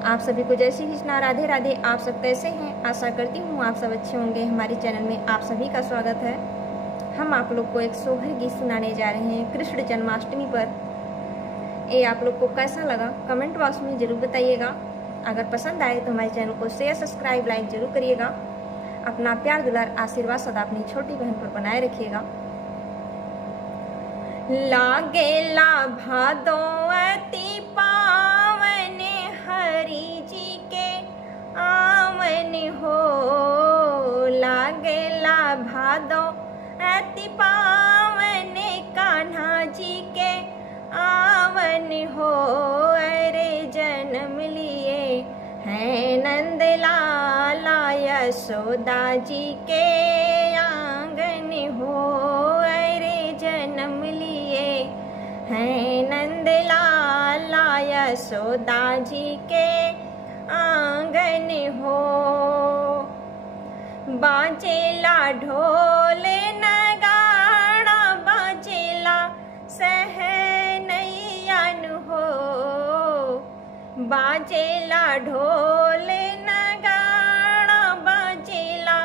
आप सभी को जय श्री कृष्णा, राधे राधे। आप सब कैसे हैं? आशा करती हूँ आप सब अच्छे होंगे। हमारे चैनल में आप सभी का स्वागत है। हम आप लोग को एक सोहर गीत सुनाने जा रहे हैं कृष्ण जन्माष्टमी पर। ये आप लोग को कैसा लगा कमेंट बॉक्स में जरूर बताइएगा। अगर पसंद आए तो हमारे चैनल को शेयर, सब्सक्राइब, लाइक जरूर करिएगा। अपना प्यार, दुलार, आशीर्वाद सदा अपनी छोटी बहन पर बनाए रखिएगा। लागेला भादो अति पावन, हरि जी के आवन हो। लागेला भादो अति पावन, कान्हा जी के आवन हो। अरे जन्म लिए हैं नंद लाला, यशोदा जी के आंगन हो। अरे जन्म लिए हैं नंद लाला, यशोदा जी के आंगन हो। बाजेला ढोल नगाड़ा, बाजेला सहनैयन हो। बाजेला ढोल नगाड़ा, बाजेला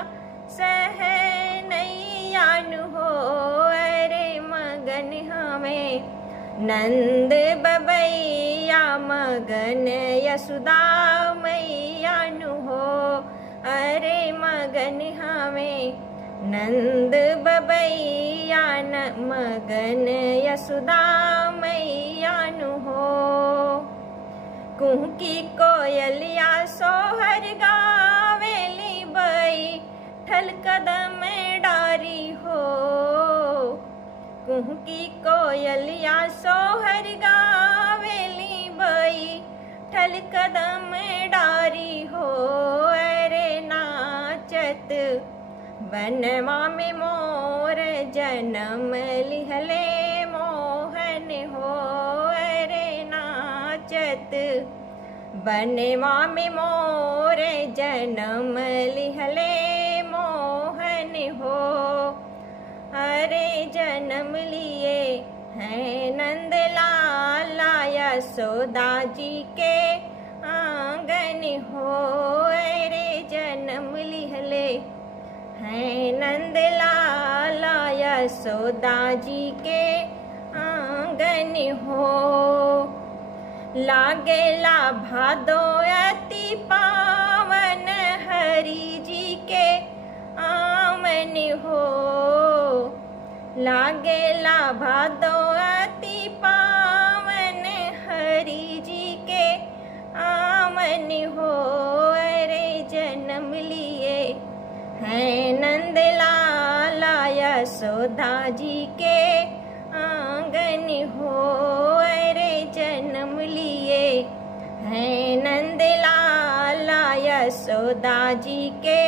सहनैयन हो। अरे मगन हमें नंद बबैया, मगन यशोदा मैया हो। अरे मगन हमें नंद बबैया, मगन यशोदा मैया हो। कुहकी कोयलिया सोहर गावेली, बैठल कदम डारी हो। कुहकी कोयलिया सोहर गावेली, बैठल कदम डारी हो। अरे नाचत बनवा में मोर, जन्म लिहले मोहन हो। अरे नाचत बनवा में मोर, जन्म लिहले मोहन हो। अरे जन्म लिए हैं नंद लाला, यशोदा जी के आंगन हो। अरे जन्म लिहले हैं नंद लाला, यशोदा जी के आंगन हो। लागेला भादो अति पावन, हरि जी के आवन हो। लागेला भादो अति पावन, हरि जी के आवन हो। अरे जन्म लिए हैं नंद लाला, यशोदा जी के आंगन हो। अरे जन्म लिए हैं नंद लाला, यशोदा जी के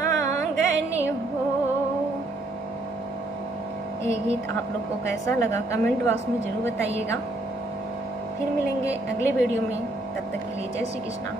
आंगन हो। ये गीत आप लोग को कैसा लगा कमेंट बॉक्स में जरूर बताइएगा। फिर मिलेंगे अगले वीडियो में, तब तक के लिए जय श्री कृष्णा।